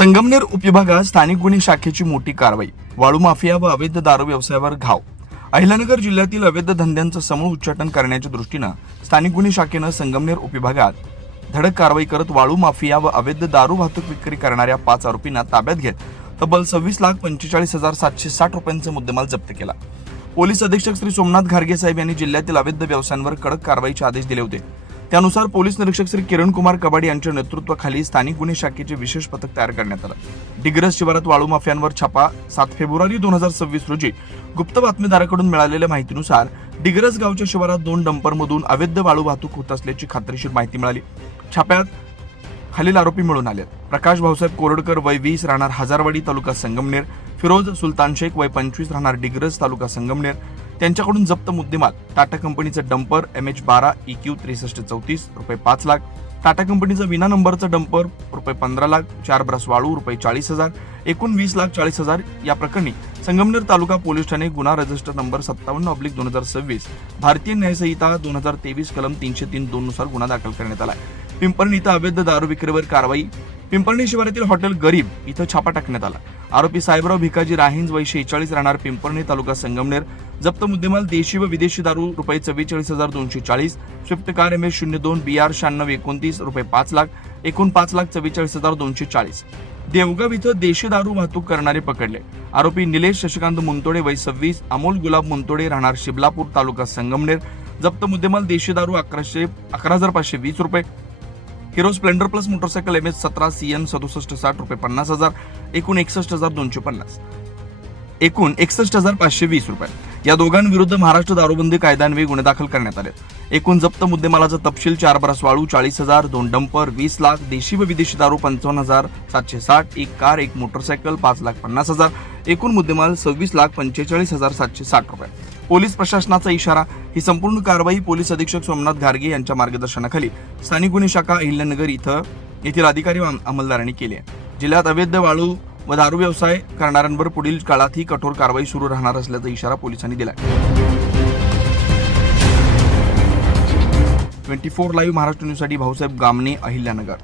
संगमनेर उपविभागात स्थानिक गुन्हे शाखेची मोठी कारवाई. वाळू माफिया व अवैध दारू व्यवसायावर घाव. अहिल्यानगर जिल्ह्यातील अवैध धंद्यांचं समूळ उच्चाटन करण्याच्या दृष्टीनं स्थानिक गुन्हे शाखेनं संगमनेर उपविभागात धडक कारवाई करत वाळू माफिया व अवैध दारू वाहतूक विक्री करणाऱ्या 5 आरोपींना ताब्यात घेत तब्बल 26,45,760 रुपयांचा मुद्देमाल जप्त केला. पोलीस अधीक्षक श्री सोमनाथ घारगे साहेब यांनी जिल्ह्यातील अवैध व्यवसायांवर कडक कारवाईचे आदेश दिले होते. त्यानुसार पोलीस निरीक्षक श्री किरण कुमार कबाडी यांच्या नेतृत्वाखाली स्थानिक गुन्हे शाखेचे विशेष पथक तयार करण्यात आलं. डिग्रस शिवारात वाळू माफियांवर छापा. 7 फेब्रुवारी 2026 रोजी गुप्त बातमीदाराकडून मिळालेल्या माहितीनुसार डिग्रस गावच्या शिवारात 2 डंपरमधून अवैध वाळू वाहतूक होत असल्याची खात्रीशीर माहिती मिळाली. छाप्यात खालील आरोपी मिळून आले: प्रकाश भाऊसाहेब कोरडकर वय 20 राहणार हजारवाडी तालुका संगमनेर, फिरोज सुलतान शेख वय 25 राहणार डिग्रस तालुका संगमनेर. त्यांच्याकडून जप्त मुद्देमाल: टाटा कंपनीचं डंपर MH12 EQ 6334 रुपये 5 लाख, टाटा कंपनीचं विना नंबरचं डंपर रुपये 15 लाख, 4 ब्रश वाळू रुपये 40,000, एकूण 20,40,000. या प्रकरणी संगमनेर तालुका पोलीस ठाणे गुन्हा रजिस्टर नंबर 57/2026 भारतीय न्यायसंहिता 2023 कलम 303(2) नुसार गुन्हा दाखल करण्यात आला. पिंपळणी इथं अवैध दारू विक्रीवर कारवाई. पिंपळणी शिवारातील हॉटेल गरीब इथं छापा टाकण्यात आला. आरोपी साहेबराव भिकाजी राहिंज वय 46 राहणार पिंपळणी तालुका संगमनेर. जप्त मुद्देमाल: देशी व विदेशी दारू रुपये 44,240, स्विफ्ट कार MS02 BR 9629 रुपये 5 लाख, एकूण 5,44,240. देवगाव इथं देशी दारू वाहतूक करणारे पकडले. आरोपी निलेश शशिकांत मुंतोडे वय 26, अमोल गुलाब मुंतोडे राहणार शिबलापूर तालुका संगमनेर. जप्त मुद्देमाल: देशी दारू 11,520 रुपये, Hero Splendor plus motorcycle MS17 CN 6760 रुपये 50,000, एकूण 61,250, एकूण 61,520 रुपये. या दोघांविरुद्ध महाराष्ट्र दारूबंदी कायद्यान्वये गुन्हे दाखल करण्यात आले. एकूण जप्त मुद्देमालाचा तपशील: 4 ब्रश वाळू 40,000, 2 डंपर 20 लाख, देशी व विदेशी दारू 55,760, एक कार, एक मोटरसायकल 5,50,000, एकूण मुद्देमाल 26,45,760 रुपये. पोलीस प्रशासनाचा इशारा. ही संपूर्ण कारवाई पोलीस अधीक्षक सोमनाथ घारगे यांच्या मार्गदर्शनाखाली स्थानिक गुन्हे शाखा अहिल्यानगर येथील अधिकारी व अंमलदारांनी केली आहे. जिल्ह्यात अवैध वाळू व दारू व्यवसाय करणाऱ्यांवर पुढील काळातही कठोर कारवाई सुरू राहणार असल्याचा इशारा पोलिसांनी दिला. 24 लाईव्ह महाराष्ट्र न्यूजसाठी भाऊसाहेब गामणे, अहिल्यानगर.